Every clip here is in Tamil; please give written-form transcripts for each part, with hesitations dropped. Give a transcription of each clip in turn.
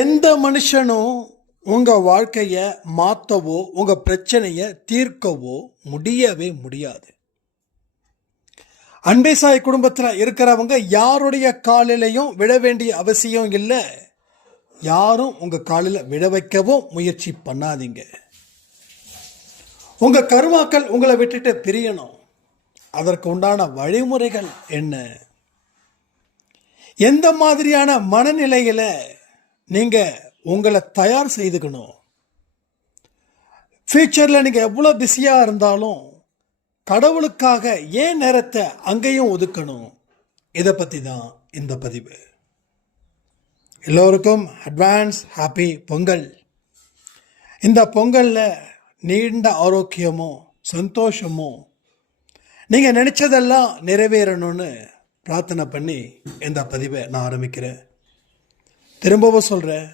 எந்த மனுஷனும் உங்கள் வாழ்க்கையை மாற்றவோ உங்கள் பிரச்சனையை தீர்க்கவோ முடியவே முடியாது. அன்பேசாய் குடும்பத்தில் இருக்கிறவங்க யாருடைய காலிலையும் விழ வேண்டிய அவசியம் இல்லை. யாரும் உங்கள் காலில் விழ வைக்கவும் முயற்சி பண்ணாதீங்க. உங்கள் கருவாக்கள் உங்களை விட்டுட்டு பிரியணும். அதற்கு உண்டான வழிமுறைகள் என்ன? எந்த மாதிரியான மனநிலையில் நீங்கள் உங்களை தயார் செய்துக்கணும்? ஃபியூச்சரில் நீங்கள் எவ்வளோ பிஸியாக இருந்தாலும் கடவுளுக்காக ஏன் நேரத்தை அங்கேயும் ஒதுக்கணும்? இதை பற்றி தான் இந்த பதிவு. எல்லோருக்கும் அட்வான்ஸ் ஹாப்பி பொங்கல். இந்த பொங்கலில் நீண்ட ஆரோக்கியமும் சந்தோஷமும் நீங்கள் நினச்சதெல்லாம் நிறைவேறணும்னு பிரார்த்தனை பண்ணி இந்த பதிவை நான் ஆரம்பிக்கிறேன். திரும்பவும் சொல்கிறேன்,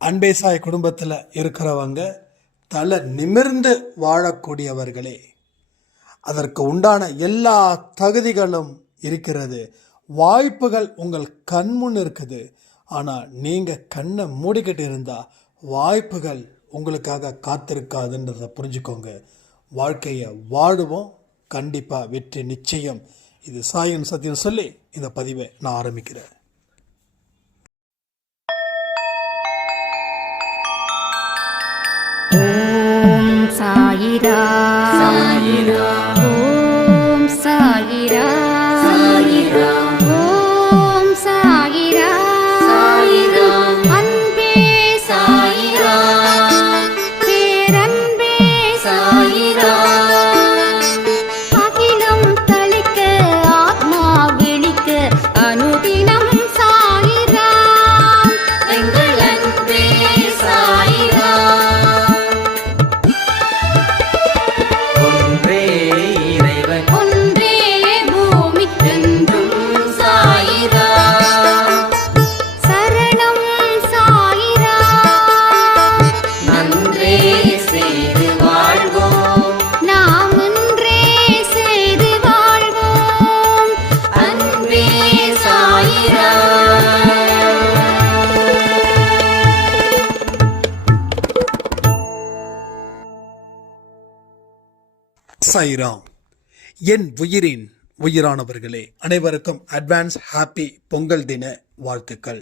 அன்பேசாய் குடும்பத்தில் இருக்கிறவங்க தலை நிமிர்ந்து வாழக்கூடியவர்களே. அதற்கு உண்டான எல்லா தகுதிகளும் இருக்கிறது. வாய்ப்புகள் உங்கள் கண்முன் இருக்குது. ஆனால் நீங்கள் கண்ணை மூடிக்கிட்டு இருந்தால் வாய்ப்புகள் உங்களுக்காக காத்திருக்காதுன்றதை புரிஞ்சுக்கோங்க. வாழ்க்கையை வாழுவோம், கண்டிப்பாக வெற்றி நிச்சயம். இது சாயின் சத்தியம் சொல்லி இந்த பதிவை நான் ஆரம்பிக்கிறேன். ஓம் சாயிரா சாயிரா, ஓம் சாயிரா சாயிரா, ஓம் சாயிரா சாயிரா, அன்பே சாயிரா, பேரன்பே சாயிரா, அகிலம் தளிக்க ஆத்மா விழிக்க அனுதினம் சாயிரா, எங்கள் அன்பே சாயிரா. சாய்ராம். என் உயிரின் உயிரானவர்களே, அனைவருக்கும் அட்வான்ஸ் ஹாப்பி பொங்கல் தின வாழ்த்துக்கள்.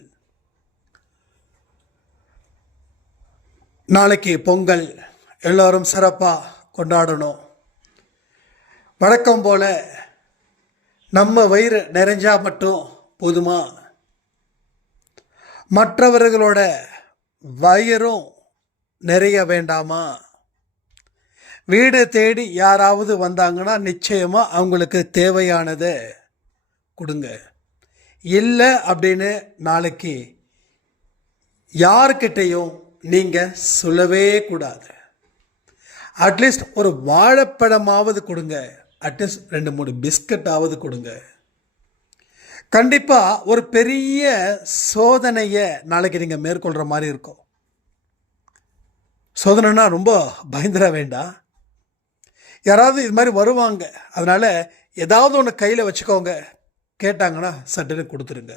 நாளைக்கு பொங்கல், எல்லோரும் சிறப்பாக கொண்டாடணும். வழக்கம் போல நம்ம வயிறு நிறைஞ்சா மட்டும் போதுமா? மற்றவர்களோட வயிறும் நிறைய வேண்டாமா? வீடு தேடி யாராவது வந்தாங்கன்னா நிச்சயமாக அவங்களுக்கு தேவையானதை கொடுங்க. இல்லை அப்படின்னு நாளைக்கு யார்கிட்டையும் நீங்கள் சொல்லவே கூடாது. அட்லீஸ்ட் ஒரு வாழைப்பழமாவது கொடுங்க. அட்லீஸ்ட் 2-3 பிஸ்கட்டாவது கொடுங்க. கண்டிப்பாக ஒரு பெரிய சோதனையை நாளைக்கு நீங்கள் மேற்கொள்கிற மாதிரி இருக்கும். சோதனைனா ரொம்ப பயந்துட வேண்டாம். யாராவது இது மாதிரி வருவாங்க. அதனால் ஏதாவது ஒன்று கையில் வச்சுக்கோங்க. கேட்டாங்கன்னா சட்டுன்னு கொடுத்துருங்க.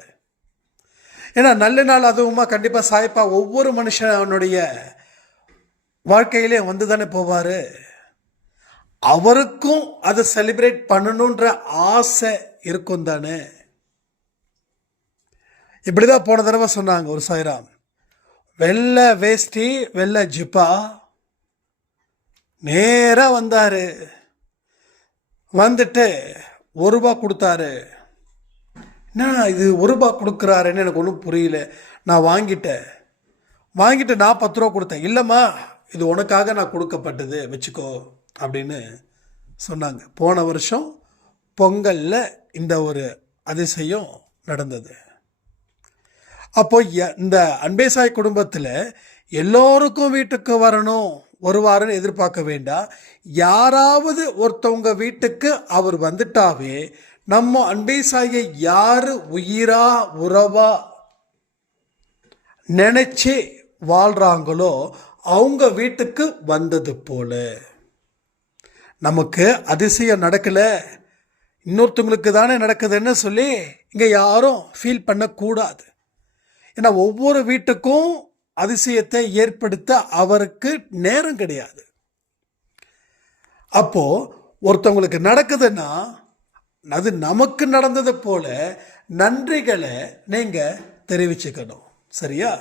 ஏன்னா நல்ல நாள் அதுவுமா கண்டிப்பாக சாய்ப்பா ஒவ்வொரு மனுஷனுடைய வாழ்க்கையிலே வந்து தானே போவார். அவருக்கும் அதை செலிப்ரேட் பண்ணணுன்ற ஆசை இருக்கும் தானே. இப்படி தான் போன தடவை சொன்னாங்க ஒரு சாய்ராம். வெள்ளை வேஷ்டி வெள்ளை ஜிப்பா, நேராக வந்தார். வந்துட்டு ₹1 கொடுத்தாரு. என்ன இது ₹1 கொடுக்குறாருன்னு எனக்கு ஒன்றும் புரியல. நான் வாங்கிட்டு நான் ₹10 கொடுத்தேன். இல்லைம்மா, இது உனக்காக நான் கொடுக்கப்பட்டது, வச்சுக்கோ அப்படின்னு சொன்னாங்க. போன வருஷம் பொங்கலில் இந்த ஒரு அதிசயம் நடந்தது. அப்போ இந்த அன்பேசாய் குடும்பத்தில் எல்லோருக்கும் வீட்டுக்கு வரணும், வருவாருன்னு எதிர்பார்க்க வேண்டாம். யாராவது ஒருத்தவங்க வீட்டுக்கு அவர் வந்துட்டாவே நம்ம அன்பேசாயை யார் உயிரா உறவா நினைச்சு வாழ்றாங்களோ அவங்க வீட்டுக்கு வந்தது போல. நமக்கு அதிசயம் நடக்கல, இன்னொருத்தவங்களுக்கு தானே நடக்குதுன்னு சொல்லி இங்கே யாரும் ஃபீல் பண்ணக்கூடாது. ஏன்னா ஒவ்வொரு வீட்டுக்கும் அதிசயத்தை ஏற்படுத்த அவருக்கு நேரம் கிடையாது. அப்போ ஒருத்தவங்களுக்கு நடக்குதுன்னா அது நமக்கு நடந்தது போல நன்றிகளை நீங்க தெரிவிச்சுக்கணும். சரியா?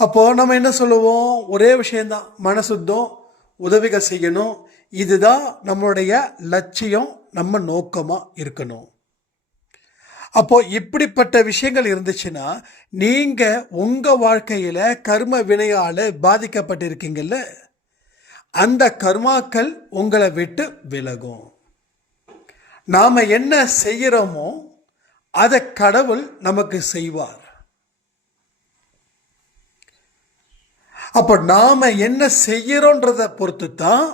அப்போ நம்ம என்ன சொல்லுவோம்? ஒரே விஷயம்தான், மனசுத்தம், உதவிகள் செய்யணும். இதுதான் நம்மளுடைய லட்சியம், நம்ம நோக்கமா இருக்கணும். அப்போ இப்படிப்பட்ட விஷயங்கள் இருந்துச்சுன்னா நீங்க உங்க வாழ்க்கையில கர்ம வினையால பாதிக்கப்பட்டிருக்கீங்கல்ல, அந்த கர்மாக்கள் உங்களை விட்டு விலகும். நாம என்ன செய்யறோமோ அதை கடவுள் நமக்கு செய்வார். அப்போ நாம என்ன செய்யறோன்றத பொறுத்து தான்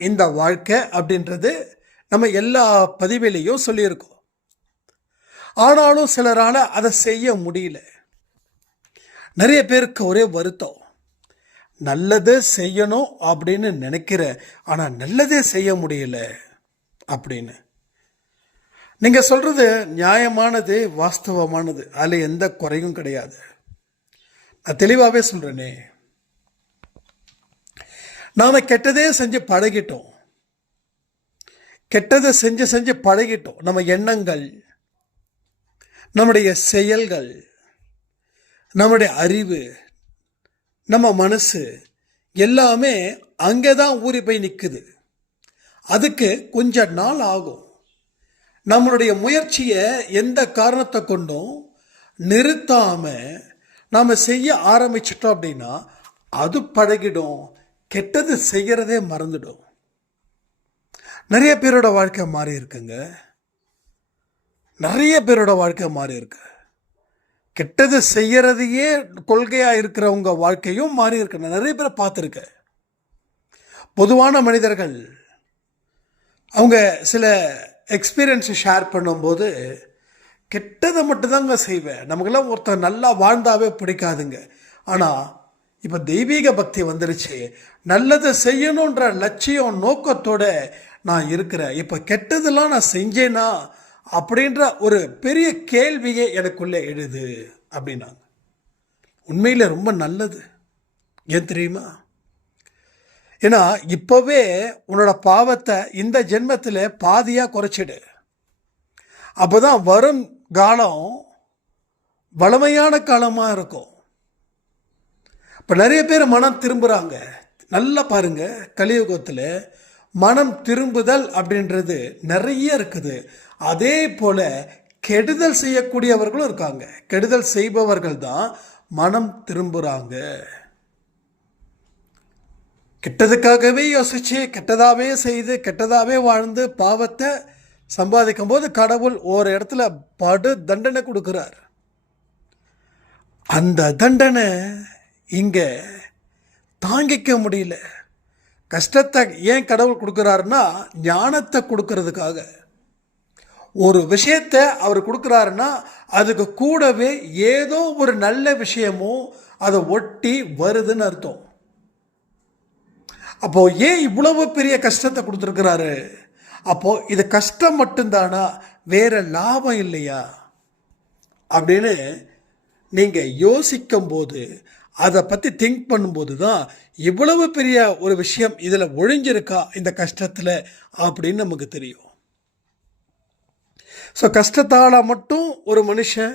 இந்த வாழ்க்கை அப்படின்றது நம்ம எல்லா பதிவிலையும் சொல்லியிருக்கோம். ஆனாலும் சிலரால அதை செய்ய முடியல. நிறைய பேருக்கு ஒரே வருத்தம், நல்லது செய்யணும் அப்படின்னு நினைக்கிற, ஆனா நல்லதே செய்ய முடியல அப்படின்னு. நீங்க சொல்றது நியாயமானது, வாஸ்தவமானது, அதுல எந்த குறையும் கிடையாது. நான் தெளிவாகவே சொல்றேனே, நாம கெட்டதே செஞ்சு பழகிட்டோம். கெட்டதை செஞ்சு செஞ்சு பழகிட்டோம். நம்ம எண்ணங்கள், நம்முடைய செயல்கள், நம்முடைய அறிவு, நம்ம மனசு எல்லாமே அங்கேதான் ஊறி போய் நிற்குது. அதுக்கு கொஞ்ச நாள் ஆகும். நம்மளுடைய முயற்சியை எந்த காரணத்தை கொண்டும் நிறுத்தாம நாம செய்ய ஆரம்பிச்சிட்டோம் அப்படின்னா அது பழகிடும். கெட்டது செய்யறதே மறந்துடும். நிறைய பேரோட வாழ்க்கை மாறி இருக்குங்க. நிறைய பேரோட வாழ்க்கை மாறி இருக்கு. கெட்டது செய்யறதையே கொள்கையா இருக்கிறவங்க வாழ்க்கையும் மாறி இருக்கு. நான் நிறைய பேரை பார்த்துருக்கேன். பொதுவான மனிதர்கள் அவங்க சில எக்ஸ்பீரியன்ஸை ஷேர் பண்ணும்போது, கெட்டதை மட்டும்தாங்க செய்வேன், நமக்கெல்லாம் ஒருத்தர் நல்லா வாழ்ந்தாவே பிடிக்காதுங்க, ஆனால் இப்போ தெய்வீக பக்தி வந்துருச்சு, நல்லதை செய்யணுன்ற லட்சியம் நோக்கத்தோட நான் இருக்கிறேன், இப்போ கெட்டதெல்லாம் நான் செஞ்சேனா அப்படின்ற ஒரு பெரிய கேள்வியே எனக்குள்ளே எழுது அப்படின்னாங்க. உண்மையில் ரொம்ப நல்லது. ஏன் தெரியுமா? ஏன்னா இப்போவே உன்னோட பாவத்தை இந்த ஜென்மத்தில் பாதியாக குறைச்சிடு. அப்போதான் வரும் காலம் வளமையான காலமாக இருக்கும். இப்போ நிறைய பேர் மனம் திரும்புகிறாங்க. நல்லா பாருங்க, கலியுகத்தில் மனம் திரும்புதல் அப்படின்றது நிறைய இருக்குது. அதே போல கெடுதல் செய்யக்கூடியவர்களும் இருக்காங்க. கெடுதல் செய்பவர்கள் தான் மனம் திரும்புகிறாங்க. கெட்டதுக்காகவே யோசிச்சு, கெட்டதாகவே செய்து, கெட்டதாகவே வாழ்ந்து பாவத்தை சம்பாதிக்கும் போது கடவுள் ஒரு இடத்துல படு தண்டனை கொடுக்கிறார். அந்த தண்டனை இங்க தாங்கிக்க முடியல. கஷ்டத்தை ஏன் கடவுள் கொடுக்கிறாருன்னா ஞானத்தை கொடுக்கறதுக்காக. ஒரு விஷயத்தை அவர் கொடுக்குறாருன்னா அதுக்கு கூடவே ஏதோ ஒரு நல்ல விஷயமும் அதை ஒட்டி வருதுன்னு அர்த்தம். அப்போ ஏன் இவ்வளவு பெரிய கஷ்டத்தை கொடுத்துருக்கிறாரு? அப்போ இது கஷ்டம் மட்டும்தானா, வேற லாபம் இல்லையா அப்படின்னு நீங்க யோசிக்கும் போது, அதை பற்றி திங்க் பண்ணும்போது தான் இவ்வளவு பெரிய ஒரு விஷயம் இதில் ஒழிஞ்சிருக்கா இந்த கஷ்டத்தில் அப்படின்னு நமக்கு தெரியும். ஸோ கஷ்டத்தால் மட்டும் ஒரு மனுஷன்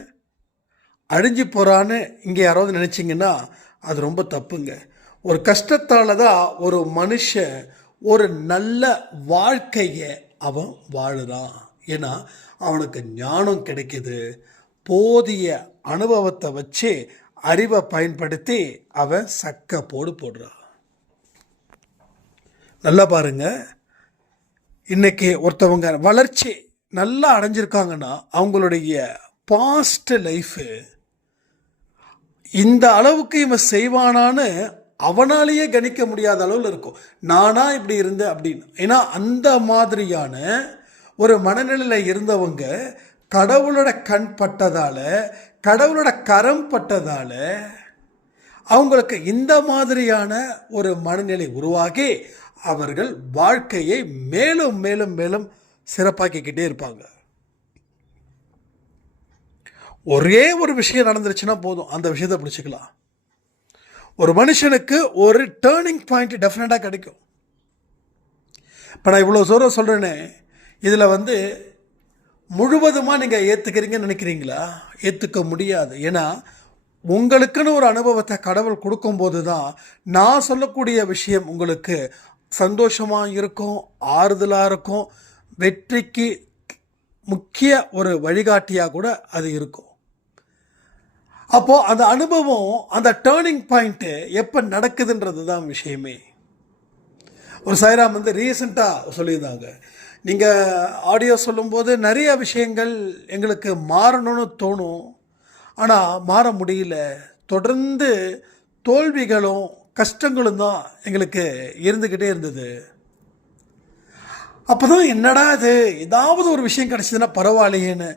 அழிஞ்சு போகிறான்னு இங்கே யாராவது நினச்சிங்கன்னா அது ரொம்ப தப்புங்க. ஒரு கஷ்டத்தால் தான் ஒரு மனுஷன் ஒரு நல்ல வாழ்க்கையை அவன் வாழுறான். ஏன்னா அவனுக்கு ஞானம் கிடைக்குது. போதிய அனுபவத்தை வச்சு அறிவை பயன்படுத்தி அவன் சக்க போடுறான். நல்லா பாருங்க, இன்னைக்கு ஒருத்தவங்க வளர்ச்சி நல்லா அடைஞ்சிருக்காங்கன்னா அவங்களுடைய பாஸ்ட் லைஃபு இந்த அளவுக்கு இவன் செய்வானான்னு அவனாலேயே கணிக்க முடியாத அளவில் இருக்கும். நானா இப்படி இருந்தேன் அப்படின்னு. ஏன்னா அந்த மாதிரியான ஒரு மனநிலையில் இருந்தவங்க கடவுளோட கண் பட்டதால, கடவுளோட கரம் பட்டதால அவங்களுக்கு இந்த மாதிரியான ஒரு மனநிலை உருவாகி அவர்கள் வாழ்க்கையை மேலும் மேலும் மேலும் சிறப்பாக்கிக்கிட்டே இருப்பாங்க. ஒரே ஒரு விஷயம் நடந்துருச்சுன்னா போதும், அந்த விஷயத்தை பிடிச்சிக்கலாம். ஒரு மனுஷனுக்கு ஒரு டேர்னிங் பாயிண்ட் டெஃபினட்டாக கிடைக்கும். இப்போ நான் இவ்வளோ தூரம் சொல்கிறேன்னே, இதில் வந்து முழுவதுமாக நீங்கள் ஏற்றுக்கிறீங்கன்னு நினைக்கிறீங்களா? ஏற்றுக்க முடியாது. ஏன்னா உங்களுக்குன்னு ஒரு அனுபவத்தை கடவுள் கொடுக்கும்போது தான் நான் சொல்லக்கூடிய விஷயம் உங்களுக்கு சந்தோஷமாக இருக்கும், ஆறுதலாக இருக்கும், வெற்றிக்கு முக்கிய ஒரு வழிகாட்டியாக கூட அது இருக்கும். அப்போது அந்த அனுபவம், அந்த டேர்னிங் பாயிண்ட்டு எப்போ நடக்குதுன்றது தான் விஷயமே. ஒரு சாய்ராம் வந்து ரீசெண்டாக சொல்லியிருந்தாங்க, நீங்கள் ஆடியோ சொல்லும்போது நிறைய விஷயங்கள் எங்களுக்கு மாறணும்னு தோணும், ஆனால் மாற முடியல. தொடர்ந்து தோல்விகளும் கஷ்டங்களும் தான் எங்களுக்கு இருந்துக்கிட்டே இருந்தது. அப்போ தான் என்னடா இது, ஏதாவது ஒரு விஷயம் கிடச்சிதுன்னா பரவாயில்லையேன்னு.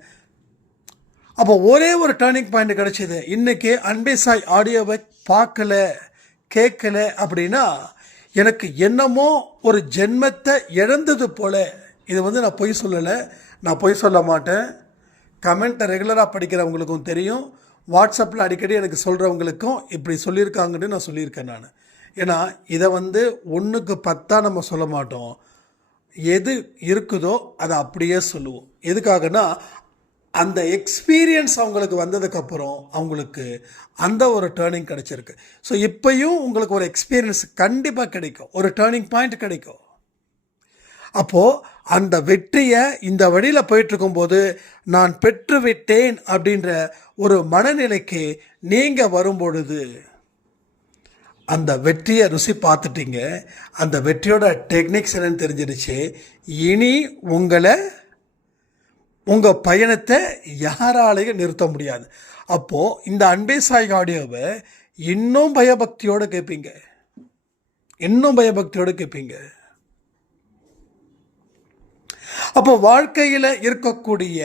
அப்போ ஒரே ஒரு டேர்னிங் பாயிண்ட் கிடச்சிது. இன்றைக்கி அன்பே சாய் ஆடியோவை பார்க்கல கேட்கல அப்படின்னா எனக்கு என்னமோ ஒரு ஜென்மத்தை இழந்தது போல். இது வந்து நான் பொய் சொல்லலை, நான் பொய் சொல்ல மாட்டேன். கமெண்ட்டை ரெகுலராக படிக்கிறவங்களுக்கும் தெரியும், வாட்ஸ்அப்பில் அடிக்கடி எனக்கு சொல்கிறவங்களுக்கும் இப்படி சொல்லியிருக்காங்கன்னு நான் சொல்லியிருக்கேன் நான். ஏன்னா இதை வந்து 1க்கு 10 நம்ம சொல்ல மாட்டோம். எது இருக்குதோ அதை அப்படியே சொல்லுவோம். எதுக்காகனா அந்த எக்ஸ்பீரியன்ஸ் அவங்களுக்கு வந்ததுக்கப்புறம் அவங்களுக்கு அந்த ஒரு டேர்னிங் கிடச்சிருக்கு. ஸோ இப்போயும் உங்களுக்கு ஒரு எக்ஸ்பீரியன்ஸ் கண்டிப்பாக கிடைக்கும், ஒரு டேர்னிங் பாயிண்ட் கிடைக்கும். அப்போது அந்த வெற்றியை இந்த வழியில் போயிட்டுருக்கும்போது நான் பெற்று விட்டேன் அப்படின்ற ஒரு மனநிலைக்கு நீங்கள் வரும்பொழுது அந்த வெற்றியை ருசி பார்த்துட்டீங்க, அந்த வெற்றியோட டெக்னிக்ஸ் என்னன்னு தெரிஞ்சிடுச்சு. இனி உங்கள் பயணத்தை யாராலையும் நிறுத்த முடியாது. அப்போது இந்த அன்பே சாய் ஆடியோவை இன்னும் பயபக்தியோடு கேட்பீங்க, இன்னும் பயபக்தியோடு கேட்பீங்க. அப்போ வாழ்க்கையில் இருக்கக்கூடிய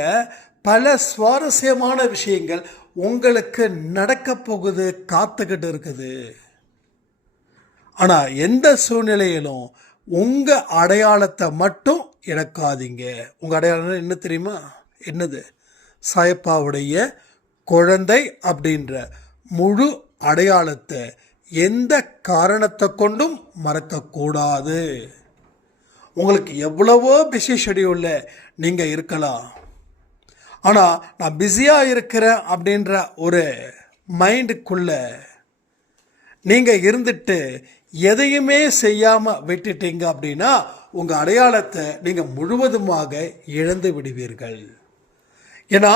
பல சுவாரஸ்யமான விஷயங்கள் உங்களுக்கு நடக்க போகுது, காத்துக்கிட்டு இருக்குது. ஆனால் எந்த சூழ்நிலையிலும் உங்கள் அடையாளத்தை மட்டும் இழக்காதீங்க. உங்கள் அடையாளம் என்ன தெரியுமா? என்னது? சாயப்பாவுடைய குழந்தை அப்படின்ற முழு அடையாளத்தை எந்த காரணத்தை கொண்டும் மறக்கக்கூடாது. உங்களுக்கு எவ்வளவோ பிஸி ஷெடியூலில் நீங்கள் இருக்கலாம், ஆனால் நான் பிஸியாக இருக்கிறேன் அப்படின்ற ஒரு மைண்டுக்குள்ளே நீங்கள் இருந்துட்டு எதையுமே செய்யாமல் விட்டுட்டீங்க அப்படின்னா உங்கள் அடையாளத்தை நீங்கள் முழுவதுமாக இழந்து விடுவீர்கள். ஏன்னா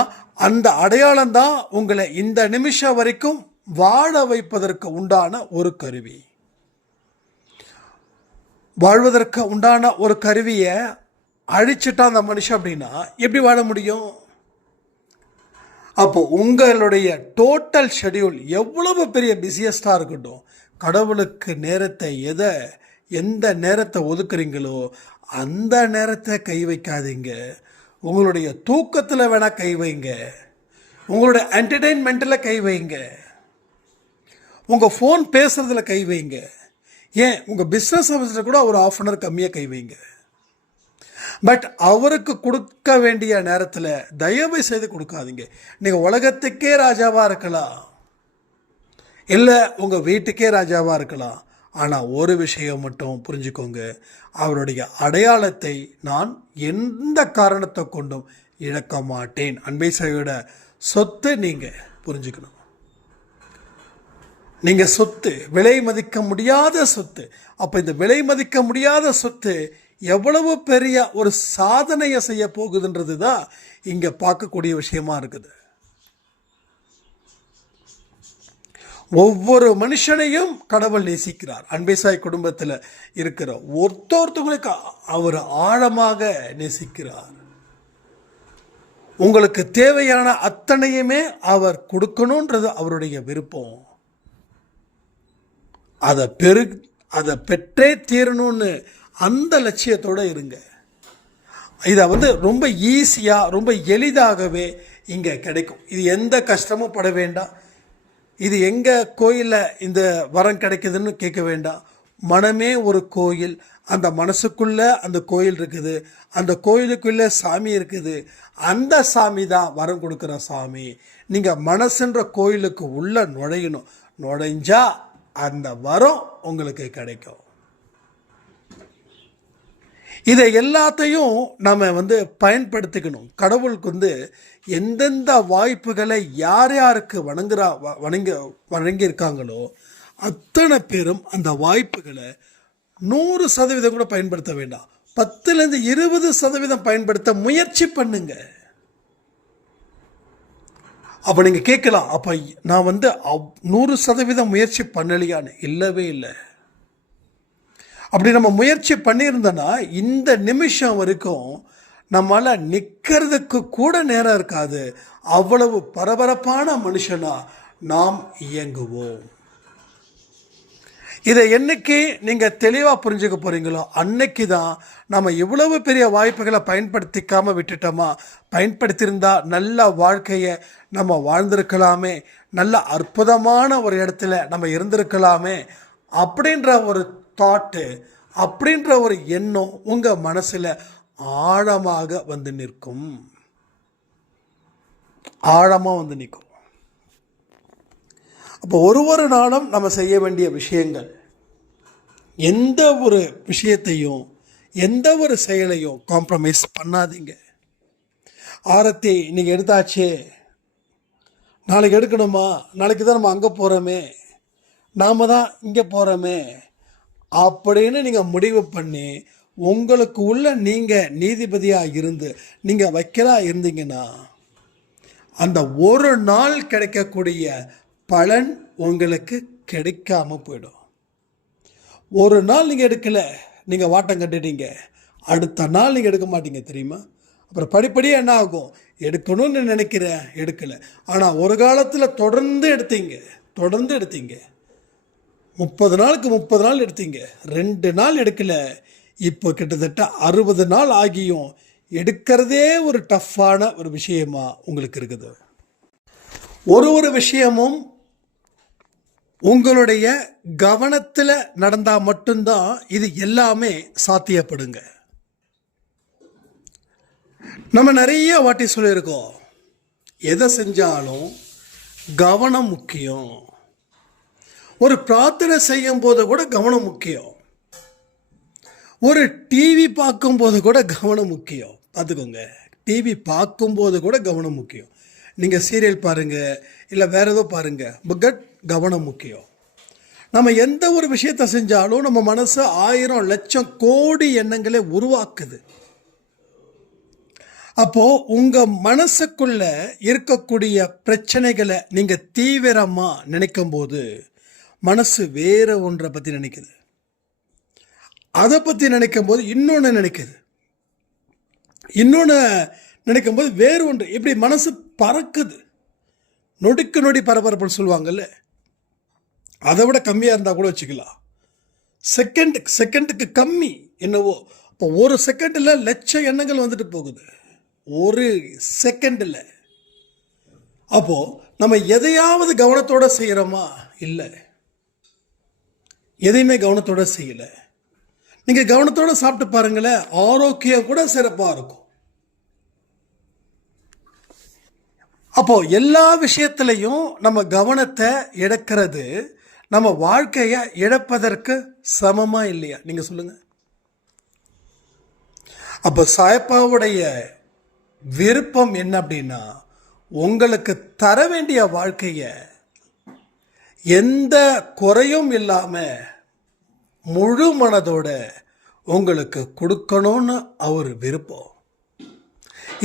அந்த அடையாளம்தான் உங்களை இந்த நிமிஷம் வரைக்கும் வாழ வைப்பதற்கு உண்டான ஒரு கருவி. வாழ்வதற்கு உண்டான ஒரு கருவியை அழிச்சிட்டா அந்த மனுஷன் அப்படின்னா எப்படி வாழ முடியும்? அப்போ உங்களுடைய டோட்டல் ஷெடியூல் எவ்வளவு பெரிய பிஸியஸ்டாக இருக்கட்டும், கடவுளுக்கு நேரத்தை எந்த நேரத்தை ஒதுக்குறீங்களோ அந்த நேரத்தை கை வைக்காதீங்க. உங்களுடைய தூக்கத்தில் வேணால் கை வைங்க, உங்களுடைய என்டர்டெயின்மெண்ட்டில் கை வைங்க, உங்கள் ஃபோன் பேசுகிறதுல கை வைங்க, ஏன் உங்கள் பிஸ்னஸ் சர்வீஸில் கூட ஒரு 1/2 hour கம்மியாக கை வைங்க. பட் அவருக்கு கொடுக்க வேண்டிய நேரத்தில் தயவு செய்து கொடுக்காதீங்க. நீங்கள் உலகத்துக்கே ராஜாவாக இருக்கலாம், இல்லை உங்கள் வீட்டுக்கே ராஜாவாக இருக்கலாம், ஆனால் ஒரு விஷயம் மட்டும் புரிஞ்சுக்கோங்க, அவருடைய அடையாளத்தை நான் எந்த காரணத்தை கொண்டும் இழக்க மாட்டேன். அன்பே சாயோட சொத்து நீங்கள் புரிஞ்சுக்கணும். நீங்கள் சொத்து, விலை மதிக்க முடியாத சொத்து. அப்போ இந்த விலை மதிக்க முடியாத சொத்து எவ்வளவு பெரிய ஒரு சாதனையை செய்ய போகுதுன்றது தான் இங்கே பார்க்கக்கூடிய விஷயமா இருக்குது. ஒவ்வொரு மனுஷனையும் கடவுள் நேசிக்கிறார். அன்பே சாய் குடும்பத்தில் இருக்கிற ஒருத்தவங்களுக்கு அவர் ஆழமாக நேசிக்கிறார். உங்களுக்கு தேவையான அத்தனையுமே அவர் கொடுக்கணுன்றது அவருடைய விருப்பம். அதை பெற்றே தீரணும்னு அந்த லட்சியத்தோடு இருங்க. இதை ரொம்ப ஈஸியாக, ரொம்ப எளிதாகவே இங்கே கிடைக்கும். இது எந்த கஷ்டமும் பட வேண்டாம். இது எங்கள் கோயிலில் இந்த வரம் கிடைக்குதுன்னு கேட்க வேண்டாம். மனமே ஒரு கோயில், அந்த மனசுக்குள்ள அந்த கோயில் இருக்குது, அந்த கோயிலுக்குள்ள சாமி இருக்குது, அந்த சாமி தான் வரம் கொடுக்குற சாமி. நீங்கள் மனசுன்ற கோயிலுக்கு உள்ள நுழையணும். நுழைஞ்சா அந்த வரம் உங்களுக்கு கிடைக்கும். இதை எல்லாத்தையும் நம்ம பயன்படுத்திக்கணும். கடவுளுக்கு எந்தெந்த வாய்ப்புகளை யார் யாருக்கு வணங்கியிருக்காங்களோ அத்தனை பேரும் அந்த வாய்ப்புகளை 100% கூட பயன்படுத்த வேண்டாம், 10லேருந்து 20% பயன்படுத்த முயற்சி பண்ணுங்க. அப்போ நீங்கள் கேட்கலாம், அப்போ நான் 100% முயற்சி பண்ணலையான்னு. இல்லவே இல்லை. அப்படி நம்ம முயற்சி பண்ணியிருந்தோன்னா இந்த நிமிஷம் வரைக்கும் நம்மளால் நிற்கிறதுக்கு கூட நேரம் இருக்காது. அவ்வளவு பரபரப்பான மனுஷனா நாம் இயங்குவோம். இதை என்னைக்கு நீங்கள் தெளிவாக புரிஞ்சுக்க போகிறீங்களோ அன்னைக்கு தான் நம்ம இவ்வளவு பெரிய வாய்ப்புகளை பயன்படுத்திக்காமல் விட்டுட்டோமா, பயன்படுத்தியிருந்தா நல்ல வாழ்க்கையை நம்ம வாழ்ந்திருக்கலாமே, நல்ல அற்புதமான ஒரு இடத்துல நம்ம இருந்திருக்கலாமே அப்படின்ற ஒரு தாட்டு, அப்படின்ற ஒரு எண்ணம் உங்கள் மனசில் ஆழமாக நிற்கும். ஆழமாக நிற்கும். அப்போ ஒரு நாளும் நம்ம செய்ய வேண்டிய விஷயங்கள், எந்த ஒரு விஷயத்தையும் எந்த ஒரு செயலையும் காம்ப்ரமைஸ் பண்ணாதீங்க. ஆரத்தி நீங்கள் எடுத்தாச்சே, நாளைக்கு எடுக்கணுமா, நாளைக்கு தான் நம்ம அங்கே போகிறோமே, நாம் தான் இங்கே போகிறோமே அப்படின்னு நீங்கள் முடிவு பண்ணி உங்களுக்கு உள்ள நீங்கள் நீதிபதியாக இருந்து நீங்கள் வைக்கலாக இருந்தீங்கன்னா அந்த ஒரு நாள் கிடைக்கக்கூடிய பலன் உங்களுக்கு கிடைக்காம போயிடும். ஒரு நாள் நீங்கள் எடுக்கலை, நீங்கள் வாட்டம் கட்டிட்டீங்க, அடுத்த நாள் நீங்கள் எடுக்க மாட்டீங்க தெரியுமா? அப்புறம் படிப்படியாக என்ன ஆகும், எடுக்கணும்னு நினைக்கிறேன் எடுக்கலை, ஆனால் ஒரு காலத்தில் தொடர்ந்து எடுத்தீங்க 30 நாளுக்கு 30 நாள் எடுத்தீங்க, 2 நாள் எடுக்கலை, இப்போ கிட்டத்தட்ட 60 நாள் ஆகியும் எடுக்கிறதே ஒரு டஃப்பான ஒரு விஷயமா உங்களுக்கு இருக்குது. ஒரு விஷயமும் உங்களுடைய கவனத்தில் நடந்தால் மட்டும்தான் இது எல்லாமே சாத்தியப்படுங்க. நம்ம நிறைய வாட்டி சொல்லியிருக்கோம், எதை செஞ்சாலும் கவனம் முக்கியம். ஒரு பிரார்த்தனை செய்யும் போது கூட கவனம் முக்கியம். ஒரு டிவி பார்க்கும்போது கூட கவனம் முக்கியம். பார்த்துக்கோங்க, டிவி பார்க்கும்போது கூட கவனம் முக்கியம். நீங்கள் சீரியல் பாருங்கள், இல்லை வேறு ஏதோ பாருங்கள், பட் கவனம் முக்கியம். நம்ம எந்த ஒரு விஷயத்தை செஞ்சாலும் நம்ம மனசு 1000 லட்சம் கோடி எண்ணங்களை உருவாக்குது. அப்போது உங்கள் மனசுக்குள்ள இருக்கக்கூடிய பிரச்சனைகளை நீங்கள் தீவிரமாக நினைக்கும் போது மனசு வேற ஒன்றை பற்றி நினைக்குது, அதை பற்றி நினைக்கும் போது இன்னொன்று நினைக்குது, இன்னொன்று நினைக்கும் போது வேறு ஒன்று, இப்படி மனசு பறக்குது. நொடிக்கு நொடி பரபரப்புன்னு சொல்லுவாங்கல்ல, அதை விட கம்மியாக இருந்தால் கூட வச்சுக்கலாம். செகண்டுக்கு கம்மி என்னவோ. இப்போ ஒரு செகண்டில் லட்சம் எண்ணங்கள் வந்துட்டு போகுது, ஒரு செகண்டில். அப்போது நம்ம எதையாவது கவனத்தோடு செய்கிறோமா? இல்லை, எதையுமே கவனத்தோடு செய்யலை. நீங்கள் கவனத்தோடு சாப்பிட்டு பாருங்களேன், ஆரோக்கியம் கூட சிறப்பாக இருக்கும். அப்போது எல்லா விஷயத்துலையும் நம்ம கவனத்தை இழக்கிறது நம்ம வாழ்க்கையை இழப்பதற்கு சமமாக இல்லையா? நீங்கள் சொல்லுங்கள். அப்போ சாயப்பாவுடைய விருப்பம் என்ன அப்படின்னா, உங்களுக்கு தர வேண்டிய வாழ்க்கையை எந்த குறையும் இல்லாமல் முழு மனதோட உங்களுக்கு கொடுக்கணும்னு அவர் விருப்பம்.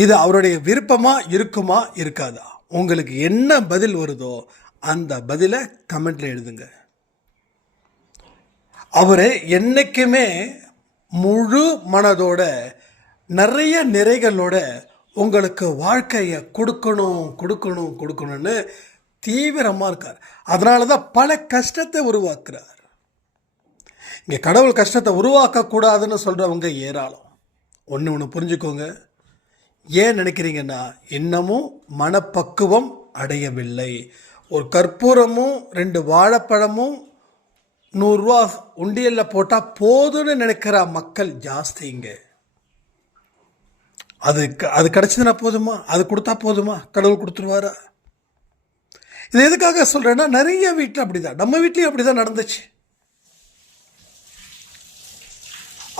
இது அவருடைய விருப்பமாக இருக்குமா இருக்காதா? உங்களுக்கு என்ன பதில் வருதோ அந்த பதிலை கமெண்ட்ல எழுதுங்க. அவரை என்னைக்குமே முழு மனதோட நிறைய நிறைகளோட உங்களுக்கு வாழ்க்கையை கொடுக்கணும்னு தீவிரமாக இருக்கார். அதனால தான் பல கஷ்டத்தை உருவாக்குறார். இங்கே கடவுள் கஷ்டத்தை உருவாக்கக்கூடாதுன்னு சொல்கிறவங்க ஏராளம். ஒன்று புரிஞ்சுக்கோங்க. ஏன் நினைக்கிறீங்கன்னா, இன்னமும் மனப்பக்குவம் அடையவில்லை. ஒரு கற்பூரமும் 2 வாழைப்பழமும் 100 ரூபா உண்டியலில் போட்டால் போதும்னு நினைக்கிற மக்கள் ஜாஸ்திங்க. அது கிடைச்சதுன்னா போதுமா, அது கொடுத்தா போதுமா, கடவுள் கொடுத்துருவாரா? இது எதுக்காக சொல்கிறேன்னா, நிறைய வீட்டில் அப்படி தான், நம்ம வீட்லேயும் அப்படி தான் நடந்துச்சு.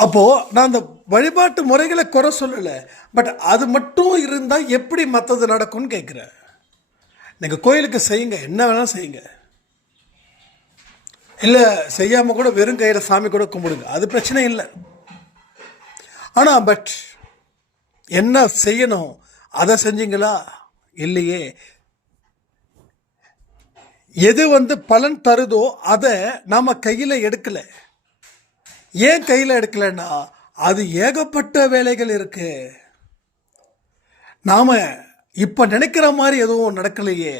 அப்போது நான் அந்த வழிபாட்டு முறைகளை குறை சொல்லலை, பட் அது மட்டும் இருந்தால் எப்படி மற்றது நடக்கும்னு கேட்குறேன். நீங்கள் கோயிலுக்கு செய்யுங்க, என்ன வேணாலும் செய்யுங்க, இல்லை செய்யாமல் கூட வெறும் கையில் சாமி கூட கும்பிடுங்க, அது பிரச்சனை இல்லை. ஆனால் பட் என்ன செய்யணும் அதை செஞ்சீங்களா? இல்லையே. எது பலன் தருதோ அதை நாம் கையில் எடுக்கலை. ஏன் கையில் எடுக்கலைன்னா, அது ஏகப்பட்ட வேலைகள் இருக்கு. நாம் இப்போ நினைக்கிற மாதிரி எதுவும் நடக்கலையே.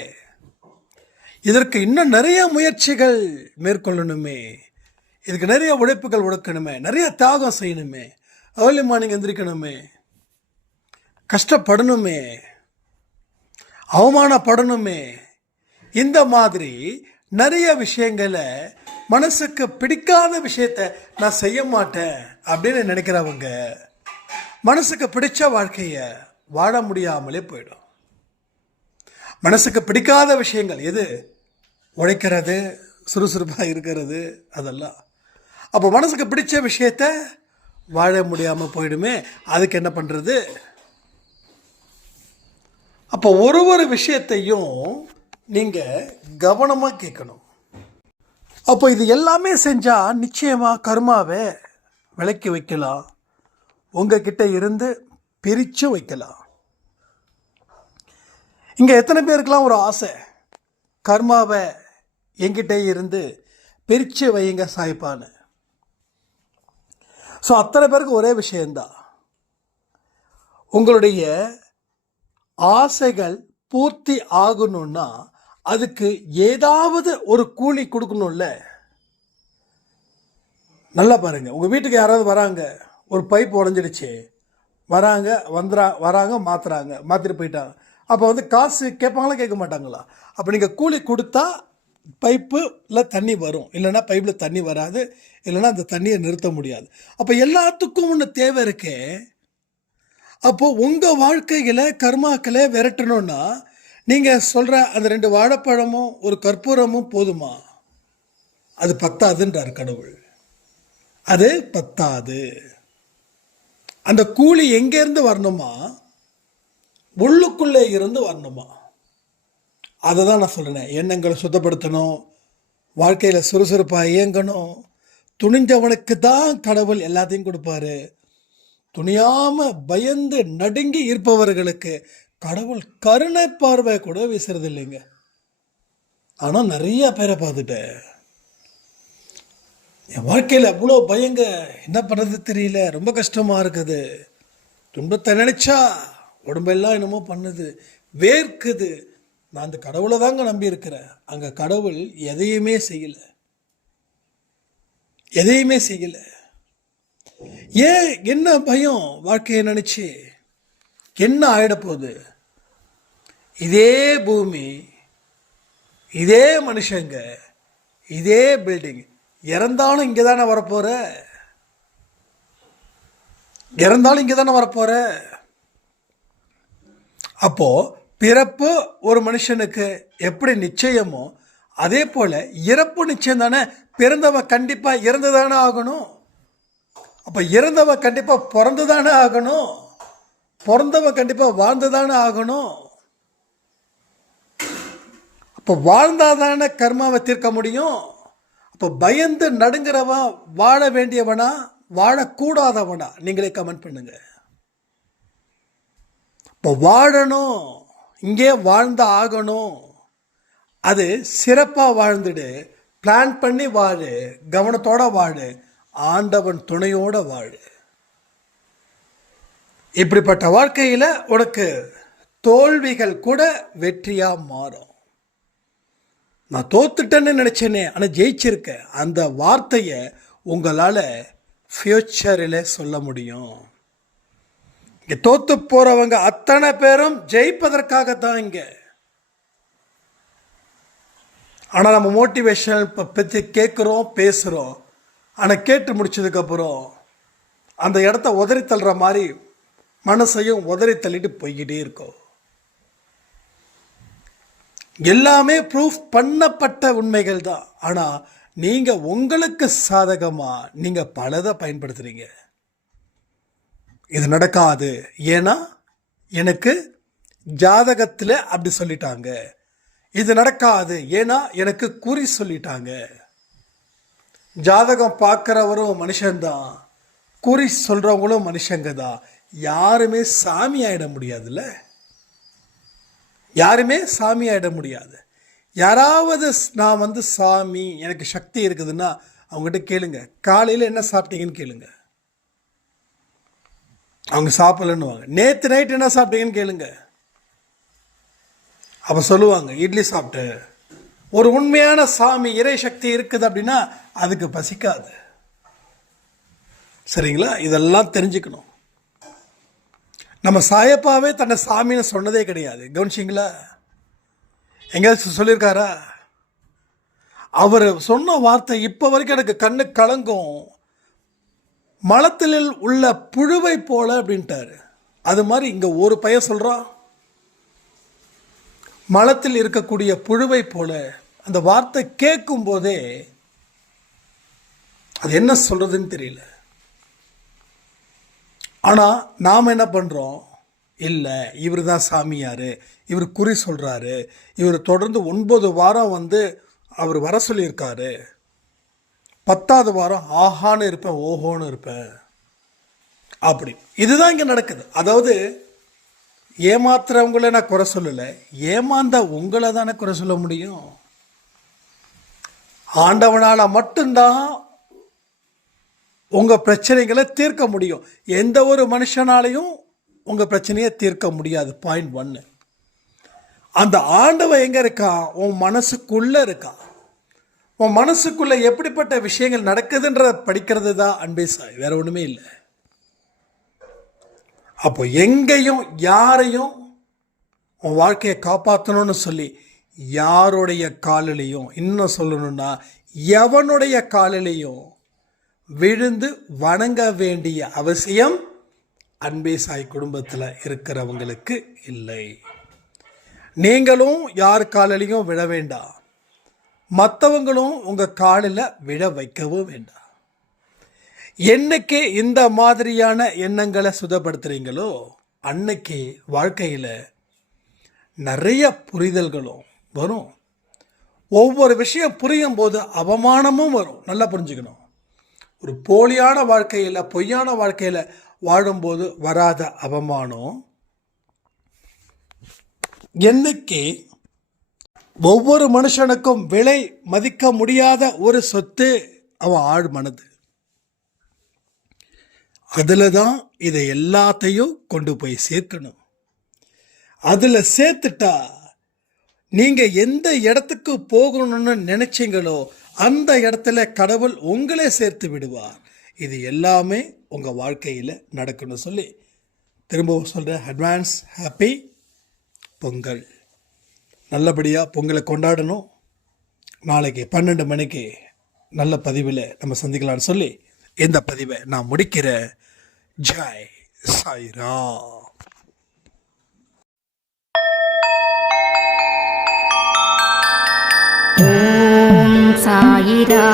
இதற்கு இன்னும் நிறைய முயற்சிகள் மேற்கொள்ளணுமே, இதுக்கு நிறைய உழைப்புகள் உழைக்கணுமே, நிறைய தியாகம் செய்யணுமே, ஏர்லி மார்னிங் எந்திரிக்கணுமே, கஷ்டப்படணுமே, அவமானப்படணுமே. இந்த மாதிரி நிறைய விஷயங்களை, மனசுக்கு பிடிக்காத விஷயத்தை நான் செய்ய மாட்டேன் அப்படின்னு நினைக்கிறவங்க மனசுக்கு பிடிச்ச வாழ்க்கையை வாழ முடியாமலே போயிடும். மனசுக்கு பிடிக்காத விஷயங்கள் எது? உழைக்கிறது, சுறுசுறுப்பாக இருக்கிறது, அதெல்லாம். அப்போ மனசுக்கு பிடிச்ச விஷயத்த வாழ முடியாமல் போயிடுமே. அதுக்கு என்ன பண்ணுறது? அப்போ ஒரு விஷயத்தையும் நீங்கள் கவனமாக கேட்கணும். அப்போ இது எல்லாமே செஞ்சால் நிச்சயமாக கர்மாவை விலக்கி வைக்கலாம், உங்ககிட்ட இருந்து பிரித்து வைக்கலாம். இங்கே எத்தனை பேருக்கெல்லாம் ஒரு ஆசை, கர்மாவை என்கிட்ட இருந்து பிரித்து வையுங்க சாய்ப்பான்னு. ஸோ அத்தனை பேருக்கு ஒரே விஷயந்தான், உங்களுடைய ஆசைகள் பூர்த்தி ஆகணும்னா அதுக்கு ஏதாவது ஒரு கூலி கொடுக்கணும்ல. நல்லா பாருங்க, உங்கள் வீட்டுக்கு யாராவது வராங்க, ஒரு பைப் உடஞ்சிடுச்சு, வராங்க மாற்றிட்டு போயிட்டாங்க. அப்போ காசு கேட்பாங்களா, கேட்க மாட்டாங்களா? அப்போ நீங்கள் கூலி கொடுத்தா பைப்பில் தண்ணி வரும், இல்லைன்னா பைப்பில் தண்ணி வராது, இல்லைன்னா அந்த தண்ணியை நிறுத்த முடியாது. அப்போ எல்லாத்துக்கும் ஒன்று தேவை இருக்கே. அப்போது உங்கள் வாழ்க்கையில் கர்மாக்களை விரட்டணும்னா நீங்கள் சொல்கிற அந்த 2 வாழைப்பழமும் ஒரு கற்பூரமும் போதுமா? அது பத்தாதுன்றார் கடவுள். அது பத்தாது. அந்த கூலி எங்கேருந்து வரணுமா? உள்ளுக்குள்ளே இருந்து வரணுமா? அதை தான் நான் சொல்கிறேன். எண்ணங்களை சுத்தப்படுத்தணும், வாழ்க்கையில் சுறுசுறுப்பாக இயங்கணும். துணிஞ்சவனுக்கு தான் கடவுள் எல்லாத்தையும் கொடுப்பாரு. துணியாமல் பயந்து நடுங்கி இருப்பவர்களுக்கு கடவுள் கருணை பார்வை கூட வீசுறது இல்லைங்க. ஆனால் நிறைய பேரை பார்த்துட்டேன், என் வாழ்க்கையில் அவ்வளோ பயங்க, என்ன பண்ணுறது தெரியல, ரொம்ப கஷ்டமாக இருக்குது, துன்பத்தை நினச்சா உடம்பெல்லாம் என்னமோ பண்ணுது, வேர்க்குது, நான் அந்த கடவுளை தாங்க நம்பி இருக்கிறேன். அங்கே கடவுள் எதையுமே செய்யலை. ஏன்? என்ன பயம்? வாழ்க்கையை நினச்சி என்ன ஆகிடப்போகுது? இதே பூமி, இதே மனுஷங்க, இதே பில்டிங், இறந்தாலும் இங்கே தானே வரப்போற. அப்போது பிறப்பு ஒரு மனுஷனுக்கு எப்படி நிச்சயமோ அதே போல் இறப்பு நிச்சயம் தானே. பிறந்தவன் கண்டிப்பாக இறந்து தானே ஆகணும். அப்போ இறந்தவன் கண்டிப்பாக பிறந்து தானே ஆகணும், பிறந்தவன் கண்டிப்பாக வாழ்ந்து தானே ஆகணும். அப்போ வாழ்ந்தாதானே கர்மாவை தீர்க்க முடியும். அப்போ பயந்து நடுங்கிறவன் வாழ வேண்டியவனா வாழக்கூடாதவனா? நீங்களே கமெண்ட் பண்ணுங்க. இப்போ வாழணும், இங்கே வாழ்ந்து ஆகணும், அது சிறப்பாக வாழ்ந்துடு, பிளான் பண்ணி வாழு, கவனத்தோட வாழு, ஆண்டவன் துணையோட வாழு. இப்படிப்பட்ட வாழ்க்கையில் உனக்கு தோல்விகள் கூட வெற்றியாக மாறும். நான் தோத்துட்டேன்னு நினச்சேனே, ஆனால் ஜெயிச்சிருக்கேன், அந்த வார்த்தையை உங்களால் ஃப்யூச்சரில் சொல்ல முடியும். இங்கே தோத்து போகிறவங்க அத்தனை பேரும் ஜெயிப்பதற்காகத்தான். இங்கே ஆனால் நம்ம மோட்டிவேஷனல் பற்றி கேட்குறோம், பேசுகிறோம். ஆனால் கேட்டு முடிச்சதுக்கப்புறம் அந்த இடத்த உதறி தள்ளுற மாதிரி மனசையும் உதறி தள்ளிட்டு போய்கிட்டே இருக்கோம். எல்லாமே ப்ரூஃப் பண்ணப்பட்ட உண்மைகள் தான். ஆனால் நீங்கள் உங்களுக்கு சாதகமாக நீங்கள் பலதை பயன்படுத்துகிறீங்க. இது நடக்காது, ஏன்னா எனக்கு ஜாதகத்தில் அப்படி சொல்லிட்டாங்க. இது நடக்காது, ஏன்னா எனக்கு குறி சொல்லிட்டாங்க. ஜாதகம் பார்க்குறவரும் மனுஷன்தான், குறி சொல்கிறவங்களும் மனுஷங்க தான். யாருமே சாமி ஆகிட முடியாதுல்ல, யாருமே சாமி ஆகிட முடியாது. யாராவது நான் சாமி எனக்கு சக்தி இருக்குதுன்னா அவங்ககிட்ட கேளுங்க, காலையில் என்ன சாப்பிட்டீங்கன்னு கேளுங்க. அவங்க சாப்பிடலன்னுவாங்க. நேற்று நைட் என்ன சாப்பிட்டீங்கன்னு கேளுங்க, அப்போ சொல்லுவாங்க இட்லி சாப்பிட்டு. ஒரு உண்மையான சாமி இறை சக்தி இருக்குது அப்படின்னா அதுக்கு பசிக்காது. சரிங்களா? இதெல்லாம் தெரிஞ்சுக்கணும். நம்ம சாயப்பாவே தன்னை சாமின்னு சொன்னதே கிடையாது. கவனிச்சிங்களா? எங்கேயாச்சும் சொல்லியிருக்காரா? அவர் சொன்ன வார்த்தை இப்போ வரைக்கும் எனக்கு கண்ணு கலங்கும். மலத்தில் உள்ள புழுவை போல அப்படின்ட்டாரு. அது மாதிரி இங்கே ஒரு பையன் சொல்கிறான், மலத்தில் இருக்கக்கூடிய புழுவை போல. அந்த வார்த்தை கேட்கும் போதே அது என்ன சொல்றதுன்னு தெரியல. ஆனால் நாம் என்ன பண்ணுறோம், இல்லை இவர் தான் சாமியார், இவர் குறி சொல்கிறாரு, இவர் தொடர்ந்து 9 வாரம் அவர் வர சொல்லியிருக்காரு, 10வது வாரம் ஆஹான்னு இருப்பேன் ஓஹோன்னு இருப்பேன் அப்படி. இதுதான் இங்கே நடக்குது. அதாவது ஏமாத்துறவங்கள நான் குறை சொல்லலை, ஏமாந்த உங்களை தானே குறை சொல்ல முடியும். ஆண்டவனால் மட்டும்தான் உங்கள் பிரச்சனைகளை தீர்க்க முடியும். எந்த ஒரு மனுஷனாலையும் உங்கள் பிரச்சனையை தீர்க்க முடியாது. பாயிண்ட் 1. அந்த ஆண்டவன் எங்கே இருக்கான்? உன் மனசுக்குள்ளே இருக்கான். உன் மனசுக்குள்ளே எப்படிப்பட்ட விஷயங்கள் நடக்குதுன்றத படிக்கிறது தான் அன்பே சாய், வேற ஒன்றுமே இல்லை. அப்போ எங்கேயும் யாரையும் உன் வாழ்க்கையை காப்பாற்றணும்னு சொல்லி யாருடைய காலிலையும், இன்னும் சொல்லணும்னா எவனுடைய காலிலையும் விழுந்து வணங்க வேண்டிய அவசியம் அன்பே சாய் குடும்பத்தில் இருக்கிறவங்களுக்கு இல்லை. நீங்களும் யார் காலிலையும் விழ வேண்டாம், மற்றவங்களும் உங்கள் காலில் விழ வைக்கவும் வேண்டாம். என்னைக்கு இந்த மாதிரியான எண்ணங்களை சுத்தப்படுத்துகிறீங்களோ அன்னைக்கு வாழ்க்கையில் நிறைய புரிதல்களும் வரும். ஒவ்வொரு விஷயம் புரியும் போது அவமானமும் வரும். நல்லா புரிஞ்சுக்கணும். ஒரு போலியான வாழ்க்கையில், பொய்யான வாழ்க்கையில் வாழும்போது வராத அவமானம் என்னைக்கு ஒவ்வொரு மனுஷனுக்கும் விலை மதிக்க முடியாத ஒரு சொத்து அவன் ஆழ் மனது. அதில் தான் இதை எல்லாத்தையும் கொண்டு போய் சேர்க்கணும். அதில் சேர்த்துட்டா நீங்கள் எந்த இடத்துக்கு போகணும்னு நினைச்சீங்களோ அந்த இடத்துல கடவுள் உங்களே சேர்த்து விடுவார். இது எல்லாமே உங்கள் வாழ்க்கையில் நடக்கணும்னு சொல்லி திரும்பவும் சொல்கிறேன். Advance happy Pongal. நல்லபடியாக பொங்கலை கொண்டாடணும். நாளைக்கு 12 மணிக்கு நல்ல பதிவில் நம்ம சந்திக்கலாம்னு சொல்லி இந்த பதிவை நான் முடிக்கிறேன். ஜெய் சாய்ராம். ஓம் சாயிரா.